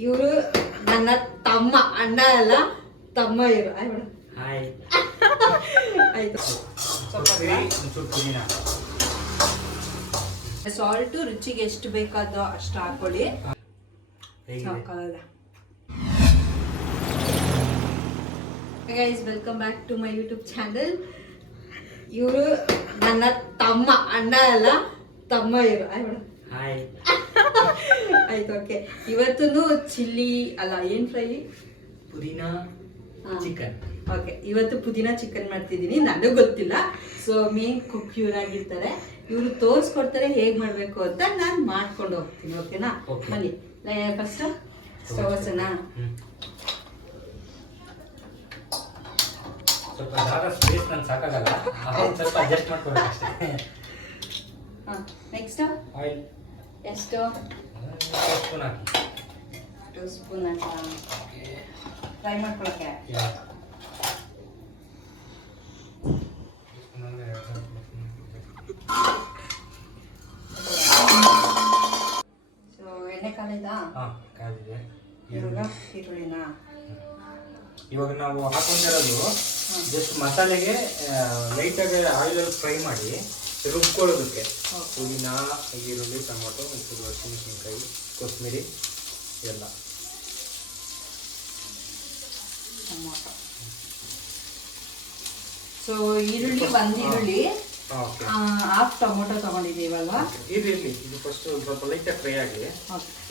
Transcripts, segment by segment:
ಇವರು ನನ್ನ ತಮ್ಮ, ಅಣ್ಣ ಅಲ್ಲ ತಮ್ಮ ಇವರು. ಹಾಯ್. ಆಯ್ತು. ಸಾಲ್ಟು ರುಚಿಗೆ ಎಷ್ಟು ಬೇಕಾದೋ ಅಷ್ಟು ಹಾಕೊಳ್ಳಿ. ಸಾಕಾಗಲ್ಲ. Guys, welcome back to my YouTube channel. ಇವರು ನನ್ನ ತಮ್ಮ, ಅಣ್ಣ ಅಲ್ಲ ತಮ್ಮ ಇವರು. ಹಾಯ್. ಆಯ್ತು, ಓಕೆ. ಇವತ್ತು ಚಿಲ್ಲಿ ಅಲ್ಲ, ಏನ್ ಫ್ರೈ? ಪುದೀನಾ ಚಿಕನ್. ಓಕೆ, ಇವತ್ತು ಪುದೀನಾ ಚಿಕನ್ ಮಾಡ್ತಿದ್ದೀನಿ. ನನಗೆ ಗೊತ್ತಿಲ್ಲ. ಸೊ ಮೇನ್ ಕುಕ್ ಇವರಾಗಿರ್ತಾರೆ. ಇವರು ತೋರಿಸ್ಕೊಡ್ತಾರೆ ಹೇಗೆ ಮಾಡಬೇಕು ಅಂತ. ನಾನು ಮಾಡ್ಕೊಂಡು ಹೋಗ್ತೀನಿ. ಓಕೆನಾ? ಬನ್ನಿ. ಫಸ್ಟ್ ಸ್ಟವ್ ಹಚ್ಚೋಣ. ಸ್ವಲ್ಪ ಜಾಗ ಸ್ಪೇಸ್ ನನಗೆ ಸಾಕಾಗಲ್ಲ, ಸ್ವಲ್ಪ ಅಡ್ಜಸ್ಟ್ ಮಾಡ್ಕೋಬೇಕು ಅಷ್ಟೇ. ನೆಕ್ಸ್ಟ್ ಆಯಿಲ್ ಎಷ್ಟು? 2 ಸ್ಪೂನ್ ಹಾಕಿ. 2 ಸ್ಪೂನ್ ಹಾಕಿ ಫ್ರೈ ಮಾಡ್ಕೊಳಕ್ಕೆ. ಸೊ ಎಣ್ಣೆ ಕಾಲಿದಾ? ಕಾಲಿದೆ. ಇವಾಗ ಈರುಳ್ಳಿನ ಇವಾಗ ನಾವು ಹಾಕೊಂಡಿರೋದು ಜಸ್ಟ್ ಮಸಾಲೆಗೆ ಲೈಟಾಗಿ ಆಯಿಲಲ್ಲಿ ಫ್ರೈ ಮಾಡಿ ರುಬ್ಕೊಳ್ಳೋದಕ್ಕೆ. ಪುದೀನಾ, ಈರುಳ್ಳಿ, ಟೊಮೊಟೊ, ಒಂಚೂರು ಹಸಿಮೆಣಸಿನ್ಕಾಯಿ, ಕೊತ್ತಂಬರಿ ಎಲ್ಲ. ಟೊಮೊಟೊ. ಸೊ ಈರುಳ್ಳಿ, ಒಂದು ಈರುಳ್ಳಿ, ಹಾಫ್ ಟೊಮೊಟೊ ತಗೊಂಡಿದ್ದೀವಲ್ವಾ? ಇರಲಿ, ಇದು ಫಸ್ಟ್ ಸ್ವಲ್ಪ ಲೈಟಾಗಿ ಫ್ರೈ ಆಗಿ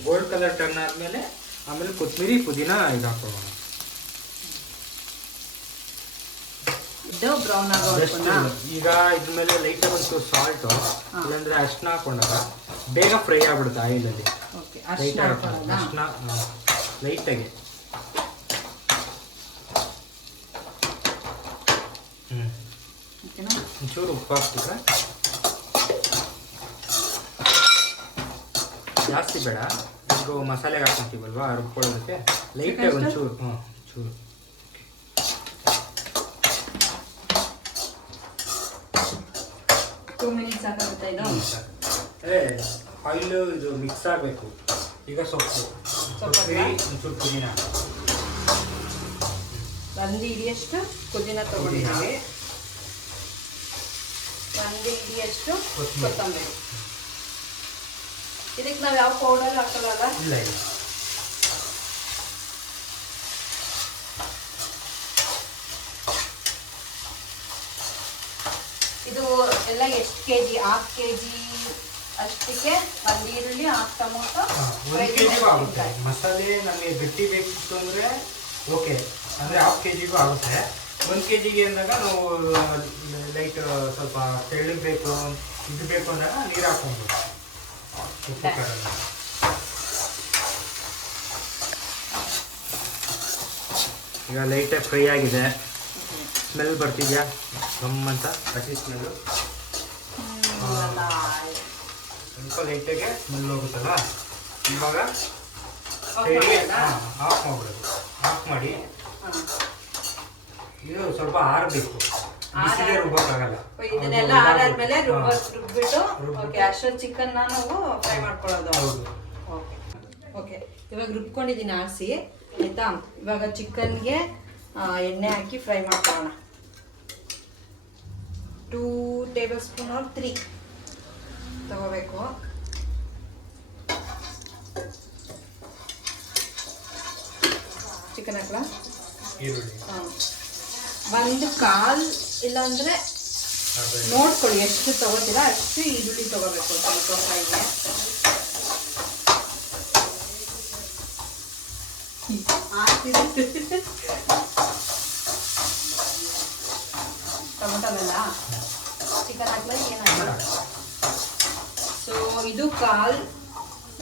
ಗೋಲ್ಡ್ ಕಲರ್ ಟರ್ನ್ ಆದಮೇಲೆ ಆಮೇಲೆ ಕೊತ್ತಂಬರಿ, ಪುದೀನಾ ಇದು ಹಾಕೊಳ್ಳೋಣ. ಬ್ರೌನ್ ಈಗ ಇದ್ರ ಮೇಲೆ ಲೈಟಾಗಿ ಒಂಚೂರು ಸಾಲ್ಟು, ಇಲ್ಲಾಂದ್ರೆ ಅರ್ಶಿನ ಹಾಕೊಂಡಾಗ ಬೇಗ ಫ್ರೈ ಆಗ್ಬಿಡುತ್ತೆ ಆಯಿಲಲ್ಲಿ. ಅರ್ಶಿನ ಲೈಟಾಗಿ. ಒಂಚೂರು ಉಪ್ಪು ಹಾಕ್ಬಿಟ್ರೆ, ಜಾಸ್ತಿ ಬೇಡ. ಈಗ ಮಸಾಲೆಗೆ ಹಾಕೊಂತೀವಲ್ವಾ ರುಬ್ಕೊಳ್ಳೋದಕ್ಕೆ, ಲೈಟಾಗಿ ಒಂಚೂರು ಚೂರು. ಆಯಿಲ್ ಇದು ಮಿಕ್ಸ್ ಆಗಬೇಕು. ಈಗ ಸೊಪ್ಪು, ಒಂಚೂರು ಪುದೀನ, ಒಂದು ಹಿಡಿಯಷ್ಟು ಪುದೀನ ತಗೊಂಡಿದ್ದೀವಿ, ಒಂದು ಹಿಡಿಯಷ್ಟು ಕೊತ್ತಂಬರಿ. ಇದಕ್ಕೆ ನಾವು ಯಾವ ಪೌಡರ್ ಹಾಕಲ್ಲ? ಇಲ್ಲ ಇಲ್ಲ. ಇದು ಎಲ್ಲ ಎಷ್ಟು kg? 1/2 kg ಅಷ್ಟಕ್ಕೆ ಒಂದು ಈರುಳ್ಳಿ, 1/2 ಟೊಮೊಟೊ, 1 kg ಆಗುತ್ತೆ. ಮಸಾಲೆ ನಮಗೆ ಗಟ್ಟಿ ಬೇಕಿತ್ತು ಅಂದರೆ ಓಕೆ, ಅಂದರೆ 1/2 kg ಆಗುತ್ತೆ. 1 kg ಅಂದಾಗ ನಾವು ಲೈಟ್ ಸ್ವಲ್ಪ ತೆಳ್ಳಗೆ ಬೇಕು, ಇದು ಬೇಕು ಅಂದಾಗ ನೀರು ಹಾಕ್ಕೊಬೋದು. ಉಪ್ಪು ಕಾರಲ್ಲ. ಈಗ ಲೈಟಾಗಿ ಫ್ರೈ ಆಗಿದೆ. ಸ್ಮೆಲ್ ಬರ್ತಿದ್ಯಾ? ಗಮ್ಮಂತ ಹಸಿ ಸ್ಮೆಲ್ಲು. ಸ್ವಲ್ಪ ಲೈಟಾಗೆ ಸ್ಮೆಲ್ ಹೋಗುತ್ತಲ್ಲ. ಇವಾಗ ಆಫ್ ಮಾಡ್ಬಿಡೋದು. ಆಫ್ ಮಾಡಿ ಇದು ಸ್ವಲ್ಪ ಆರಬೇಕು, ಬಿಸಿಲೇ ರುಬ್ಬಕ್ಕಾಗಲ್ಲ. ಇದನ್ನೆಲ್ಲ ಆರಾದ್ಮೇಲೆ ರುಬ್ಬಿಟ್ಟು ಅಷ್ಟೊಂದು ಚಿಕನ್ ನಾವು ಫ್ರೈ ಮಾಡ್ಕೊಳ್ಳೋದು. ಹೌದು. ಓಕೆ, ಇವಾಗ ರುಬ್ಕೊಂಡಿದ್ದೀನಿ ಆರಿಸಿ, ಆಯ್ತಾ? ಇವಾಗ ಚಿಕನ್ಗೆ ಎಣ್ಣೆ ಹಾಕಿ ಫ್ರೈ ಮಾಡ್ಕೊಳ್ಳೋಣ. 2 ಟೇಬಲ್ ಸ್ಪೂನ್ ಆರ್ 3 ತಗೋಬೇಕು. ಚಿಕನ್ ಹಾಕಲ, ಈರುಳ್ಳಿ 1 ಕಾಲ್, ಇಲ್ಲಾಂದರೆ ನೋಡ್ಕೊಳ್ಳಿ ಎಷ್ಟು ತಗೋತೀರಾ ಅಷ್ಟು ಈರುಳ್ಳಿ ತಗೋಬೇಕು ಟೊಮೊಟೊ ಫ್ರೈಗೆ. ಟೊಮೊಟೊನೆಲ್ಲ ಚಿಕನ್ ಹಾಕ್ಲ ಏನಾಗಲ್ಲ. ಸೊ ಇದು 1/4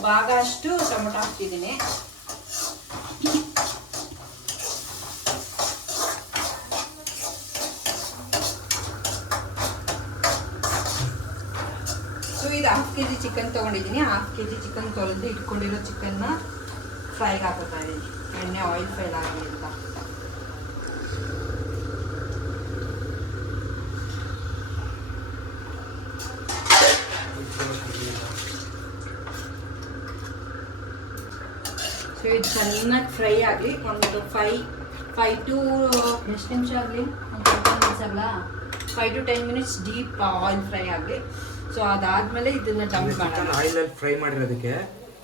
ಭಾಗ ಅಷ್ಟು ಟೊಮೊಟೊ ಹಾಕ್ತಿದ್ದೀನಿ. ಸೊ ಇದು 1/2 kg ಚಿಕನ್ ತೊಗೊಂಡಿದ್ದೀನಿ. 1/2 kg ಚಿಕನ್ ತೊಳೆದು ಇಟ್ಕೊಂಡಿರೋ ಚಿಕನ್ನ ಫ್ರೈಗೆ ಹಾಕೋತಾ ಇದ್ದೀನಿ. ಎಣ್ಣೆ ಆಯಿಲ್ ಫ್ರೈ ಆಗಲಿ ಅಂತ. ಸೊ ಇದು ಚೆನ್ನಾಗಿ ಫ್ರೈ ಆಗಲಿ ಒಂದು ಫೈವ್ ಟು ಎಷ್ಟು ನಿಮಿಷ ಆಗಲಿ ಒಂದು 10 ಮಿನಿಟ್ಸ್ ಅಲ್ಲ 5 to 10 minutes deep oil fry ಆಗಲಿ. ಸೊ ಅದಾದಮೇಲೆ ಇದನ್ನು ಡಂಪ್ ಮಾಡೋಣ. ಆಯಿಲಲ್ಲಿ ಫ್ರೈ ಮಾಡಿರೋದಕ್ಕೆ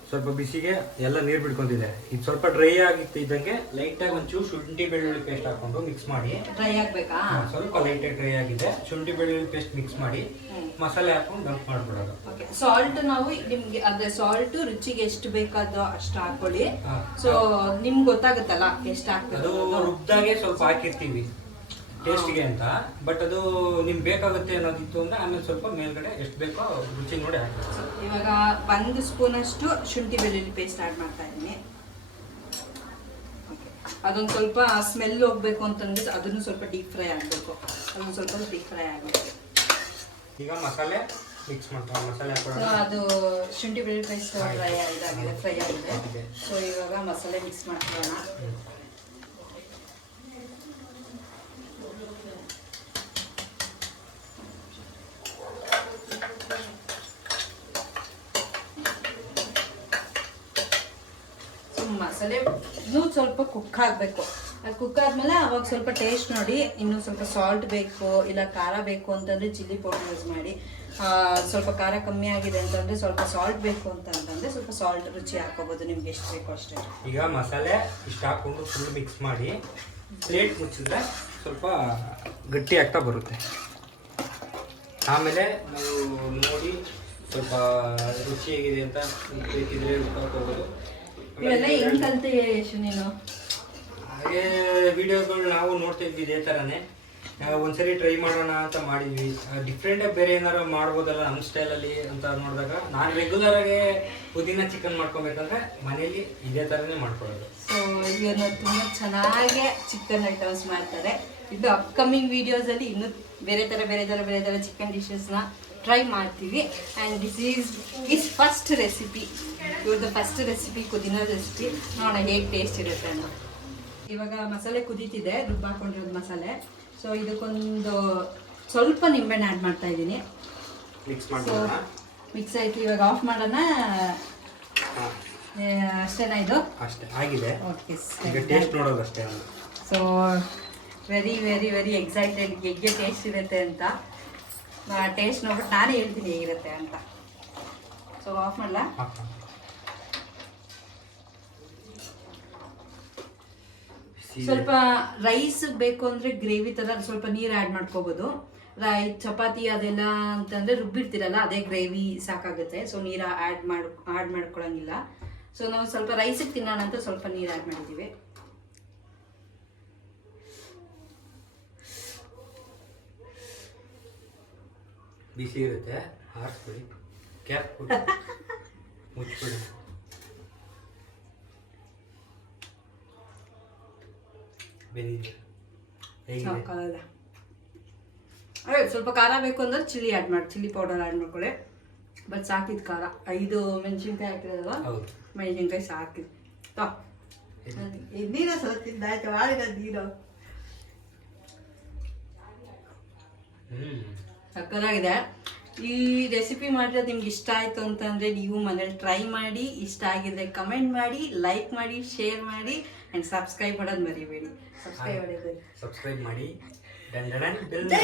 ಸ್ವಲ್ಪ ಬಿಸಿಗೆ ಎಲ್ಲ ನೀರು ಬಿಡ್ಕೊಂತಿದೆ. ಇದು ಸ್ವಲ್ಪ ಡ್ರೈ ಆಗಿತ್ತು ಇದ್ದಂಗೆ ಲೈಟಾಗಿ ಒಂಚೂರು ಶುಂಠಿ ಬೆಳ್ಳುಳ್ಳಿ ಪೇಸ್ಟ್ ಹಾಕೊಂಡು ಮಿಕ್ಸ್ ಮಾಡಿ. ಡ್ರೈ ಆಗಬೇಕಾ? ಸ್ವಲ್ಪ ಲೈಟಾಗಿ ಡ್ರೈ ಆಗಿದೆ. ಶುಂಠಿ ಬೆಳ್ಳುಳ್ಳಿ ಪೇಸ್ಟ್ ಮಿಕ್ಸ್ ಮಾಡಿ ಮಸಾಲೆ ಹಾಕೊಂಡು ಡಂಪ್ ಮಾಡಿಬಿಡೋದು. ಓಕೆ, ಸಾಲ್ಟ್ ನಾವು ನಿಮ್ಗೆ ಅದೇ ಸಾಲ್ಟ್ ರುಚಿಗೆ ಎಷ್ಟು ಬೇಕಾದೋ ಅಷ್ಟು ಹಾಕೊಳ್ಳಿ. ಸೊ ನಿಮ್ಗೆ ಗೊತ್ತಾಗುತ್ತಲ್ಲ ಎಷ್ಟು ಅದು ಹಾಕ್ಬೇಕು. ರುಬ್ದಾಗೆ ಸ್ವಲ್ಪ ಹಾಕಿರ್ತೀವಿ ಟೇಸ್ಟ್ಗೆ ಅಂತ, ಬಟ್ ಅದು ನಿಮ್ಗೆ ಬೇಕಾಗುತ್ತೆ ಅನ್ನೋದಿತ್ತು ಅಂದ್ರೆ ಆಮೇಲೆ ಸ್ವಲ್ಪ ಮೇಲ್ಗಡೆ ಎಷ್ಟು ಬೇಕೋ ರುಚಿ ನೋಡಿ ಹಾಕಿ. ಇವಾಗ 1 ಸ್ಪೂನಷ್ಟು ಶುಂಠಿ ಬೆಳ್ಳುಳ್ಳಿ ಪೇಸ್ಟ್ ಆ್ಯಡ್ ಮಾಡ್ತಾ ಇದ್ದೀನಿ. ಓಕೆ, ಅದೊಂದು ಸ್ವಲ್ಪ ಸ್ಮೆಲ್ ಹೋಗ್ಬೇಕು ಅಂತಂದ್ರೆ ಅದನ್ನು ಸ್ವಲ್ಪ ಡೀಪ್ ಫ್ರೈ ಆಗಬೇಕು. ಅದೊಂದು ಸ್ವಲ್ಪ ಡೀಪ್ ಫ್ರೈ ಆಗಬೇಕು. ಈಗ ಮಸಾಲೆ ಮಿಕ್ಸ್ ಮಾಡ್ತಾರೆ. ಮಸಾಲೆ ಸೊ ಹಾಕೊಳ್ಳೋಣ. ಅದು ಶುಂಠಿ ಬೆಳ್ಳುಳ್ಳಿ ಪೇಸ್ಟ್ ಫ್ರೈ ಆಗಿದೆ. ಸೊ ಇವಾಗ ಮಸಾಲೆ ಮಿಕ್ಸ್ ಮಾಡ್ಕೊಳ್ಳೋಣ. ಮಸಾಲೆ ಇನ್ನೂ ಸ್ವಲ್ಪ ಕುಕ್ ಆಗಬೇಕು. ಅದು ಕುಕ್ ಆದಮೇಲೆ ಅವಾಗ ಸ್ವಲ್ಪ ಟೇಸ್ಟ್ ನೋಡಿ, ಇನ್ನೂ ಸ್ವಲ್ಪ ಸಾಲ್ಟ್ ಬೇಕು ಇಲ್ಲ ಖಾರ ಬೇಕು ಅಂತಂದರೆ ಚಿಲ್ಲಿ ಪೌಡರ್ ಯೂಸ್ ಮಾಡಿ. ಸ್ವಲ್ಪ ಖಾರ ಕಮ್ಮಿ ಆಗಿದೆ ಅಂತಂದರೆ ಸ್ವಲ್ಪ ಸಾಲ್ಟ್ ಬೇಕು ಅಂತಂದರೆ ಸ್ವಲ್ಪ ಸಾಲ್ಟ್ ರುಚಿ ಹಾಕೋಬೋದು ನಿಮ್ಗೆ ಎಷ್ಟು ಬೇಕು ಅಷ್ಟೇ. ಈಗ ಮಸಾಲೆ ಇಷ್ಟು ಹಾಕ್ಕೊಂಡು ಫುಲ್ ಮಿಕ್ಸ್ ಮಾಡಿ ಪ್ಲೇಟ್ ಮುಚ್ಚಿದ್ರೆ ಸ್ವಲ್ಪ ಗಟ್ಟಿ ಆಗ್ತಾ ಬರುತ್ತೆ. ಆಮೇಲೆ ನಾವು ನೋಡಿ ಸ್ವಲ್ಪ ರುಚಿ ಹೇಗಿದೆ ಅಂತ ಬೇಕಿದ್ರೆ ಹಾಕೋಬೋದು. ಇವೆಲ್ಲ ಹೆಂಗ್ ಕಲ್ತೆ ಯಶು ನೀನು? ಹಾಗೆ ವಿಡಿಯೋಗಳು ನಾವು ನೋಡ್ತಾ ಇದ್ವಿ ಇದೇ ಥರನೇ. ಒಂದ್ಸರಿ ಟ್ರೈ ಮಾಡೋಣ ಅಂತ ಮಾಡಿದ್ವಿ. ಡಿಫ್ರೆಂಟಾಗಿ ಬೇರೆ ಏನಾರು ಮಾಡ್ಬೋದಲ್ಲ ನಮ್ಮ ಸ್ಟೈಲಲ್ಲಿ ಅಂತ ನೋಡಿದಾಗ ನಾನು ರೆಗ್ಯುಲರಾಗಿ ಪುದೀನ ಚಿಕನ್ ಮಾಡ್ಕೊಬೇಕಂದ್ರೆ ಮನೇಲಿ ಇದೇ ಥರನೇ ಮಾಡ್ಕೊಳ್ಳೋದು. ಸೊ ಇವನು ತುಂಬ ಚೆನ್ನಾಗೆ ಚಿಕನ್ ಐಟಮ್ಸ್ ಮಾಡ್ತಾರೆ. ಇದು ಅಪ್ಕಮಿಂಗ್ ವಿಡಿಯೋಸಲ್ಲಿ ಇನ್ನೂ ಬೇರೆ ಥರ ಚಿಕನ್ ಡಿಶಸ್ನ ಟ್ರೈ ಮಾಡ್ತೀವಿ. And this is first recipe. ಇವ್ರದ್ದು ಫಸ್ಟ್ ರೆಸಿಪಿ ಪುದೀನ ರೆಸಿಪಿ. ನೋಡೋಣ ಹೇಗೆ ಟೇಸ್ಟ್ ಇರುತ್ತೆ ಅಂತ. ಇವಾಗ ಮಸಾಲೆ ಕುದೀತಿದೆ, ರುಬ್ಬಾಕೊಂಡಿರೋದು ಮಸಾಲೆ. ಸೊ ಇದಕ್ಕೊಂದು ಸ್ವಲ್ಪ ನಿಂಬೆಹಣ್ಣು ಆ್ಯಡ್ ಮಾಡ್ತಾ ಇದ್ದೀನಿ. ಮಿಕ್ಸ್ ಆಯ್ತು. ಇವಾಗ ಆಫ್ ಮಾಡೋಣ. ಅಷ್ಟೇನಾ ಇದು? ಅಷ್ಟೇ ಆಗಿದೆ. ಓಕೆ, ಈಗ ಟೇಸ್ಟ್ ನೋಡೋದು ಅಷ್ಟೇ. ಸೊ ವೆರಿ ಎಕ್ಸೈಟೆಡ್ ಹೇಗೆ ಟೇಸ್ಟ್ ಇರುತ್ತೆ ಅಂತ. ಟೇಸ್ಟ್ ನೋಡ್ಬಿಟ್ಟು ನಾನೇ ಹೇಳ್ತೀನಿ ಹೇಗಿರುತ್ತೆ ಅಂತ. ಸೊ ಆಫ್ ಮಾಡಲ? ಸ್ವಲ್ಪ ರೈಸ್ ಬೇಕು ಅಂದರೆ ಗ್ರೇವಿ ಥರ ಸ್ವಲ್ಪ ನೀರು ಆ್ಯಡ್ ಮಾಡ್ಕೋಬೋದು. ಚಪಾತಿ ಅದೆಲ್ಲ ಅಂತಂದರೆ ರುಬ್ಬಿರ್ತೀರಲ್ಲ, ಅದೇ ಗ್ರೇವಿ ಸಾಕಾಗುತ್ತೆ. ಸೊ ನೀರು ಆ್ಯಡ್ ಮಾಡ್ಕೊಳಂಗಿಲ್ಲ. ಸೊ ನಾವು ಸ್ವಲ್ಪ ರೈಸಿಗೆ ತಿನ್ನೋಣ ಅಂತ ಸ್ವಲ್ಪ ನೀರು ಆ್ಯಡ್ ಮಾಡಿದ್ದೀವಿ. ಬಿಸಿ ಇರುತ್ತೆ, ಹಾರಿಸ್ಬಿಡಿ, ಕ್ಯಾಪ್ ಮುಚ್ಚಿಬಿಡಿ. ಸಾಕಾಗಲ್ಲ. ಅದೇ ಸ್ವಲ್ಪ ಖಾರ ಬೇಕು ಅಂದ್ರೆ ಚಿಲ್ಲಿ ಪೌಡರ್ ಆ್ಯಡ್ ಮಾಡ್ಕೊಳ್ಳಿ. ಬಟ್ ಸಾಕಿದ್ ಖಾರ 5 ಮೆಣಸಿನ್ಕಾಯಿ ಹಾಕಿರೋದಲ್ವ, ಮೆಣಸಿನ್ಕಾಯಿ ಸಾಕಿದ್. ನೀರ ಸತ್ತಿದ್ದಾಯ್ತು ಮಾಡಿದ ನೀರು ಸಕ್ಕತ್ತಾಗಿದೆ. ಈ ರೆಸಿಪಿ ಮಾಡಿರೋದು ನಿಮ್ಗೆ ಇಷ್ಟ ಆಯಿತು ಅಂತಂದರೆ ನೀವು ಮನೇಲಿ ಟ್ರೈ ಮಾಡಿ. ಇಷ್ಟ ಆಗಿದ್ರೆ ಕಮೆಂಟ್ ಮಾಡಿ, ಲೈಕ್ ಮಾಡಿ, ಶೇರ್ ಮಾಡಿ ಆ್ಯಂಡ್ ಸಬ್ಸ್ಕ್ರೈಬ್ ಮಾಡೋದು ಮರಿಬೇಡಿ. ಸಬ್ಸ್ಕ್ರೈಬ್ ಮಾಡಿ. ಡನ್